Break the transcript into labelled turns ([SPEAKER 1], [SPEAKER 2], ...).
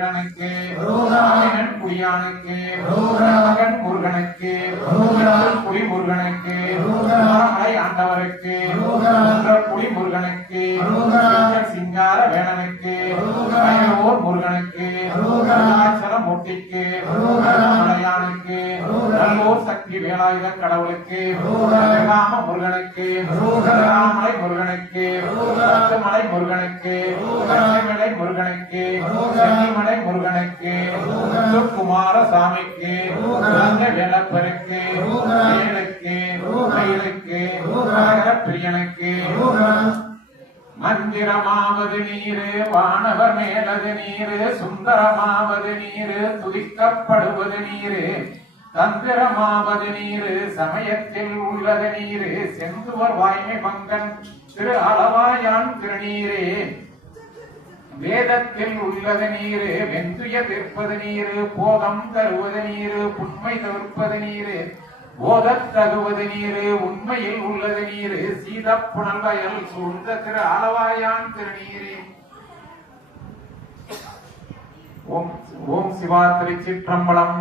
[SPEAKER 1] முருகனுக்கு
[SPEAKER 2] ரோகா.
[SPEAKER 1] மகன் புலியானுக்கு
[SPEAKER 2] ரோகா.
[SPEAKER 1] மகன் முருகனுக்கு
[SPEAKER 2] ரோகா.
[SPEAKER 1] புலி முருகனுக்கு
[SPEAKER 2] ரோகா.
[SPEAKER 1] மலை ஆண்டவருக்கு
[SPEAKER 2] ரோகா.
[SPEAKER 1] புலி முருகனுக்கு சிங்கார வேணனுக்கு
[SPEAKER 2] ரோகா.
[SPEAKER 1] மயூர் முருகனுக்கு
[SPEAKER 2] ரோகா.
[SPEAKER 1] மூர்த்திக்கு
[SPEAKER 2] ரோகா.
[SPEAKER 1] மலையானுக்கு
[SPEAKER 2] ரோகா.
[SPEAKER 1] நல்லூர் சக்தி வேலாயுத கடவுளுக்கு
[SPEAKER 2] ரோகா.
[SPEAKER 1] ராம முருகனுக்கு முருகனுக்கு
[SPEAKER 2] ரோகா.
[SPEAKER 1] மலை முருகனுக்கு
[SPEAKER 2] ரோகா.
[SPEAKER 1] குமார சாமிக்கு
[SPEAKER 2] ரோகா.
[SPEAKER 1] வேலப்பருக்கு. மயிலுக்கு
[SPEAKER 2] ரோகா.
[SPEAKER 1] பிரியனுக்கு. மந்திரமாவது நீரு வானவர் மேலது நீரு சுந்தரமாவது நீரு துதிக்கப்படுவது நீரு தந்திரமாவது நீரு சமயத்தில் உள்ளது நீரு செந்துவர் வாய்மை மங்கன் திரு அளவாயான் திருநீரே வேதத்தில் உள்ளது நீரு வெந்துய விற்பது நீரு போதம் தருவது நீரு புண்மை தவிர்ப்பது நீரு போதத் தகுவது நீரு உண்மையில் உள்ளது நீரு சீத புனல்வயல் சூழ்ந்த திரு அளவாயான் திருநீரே ஓம் ஓம் சிவா திருச்சிற்றம்பலம்.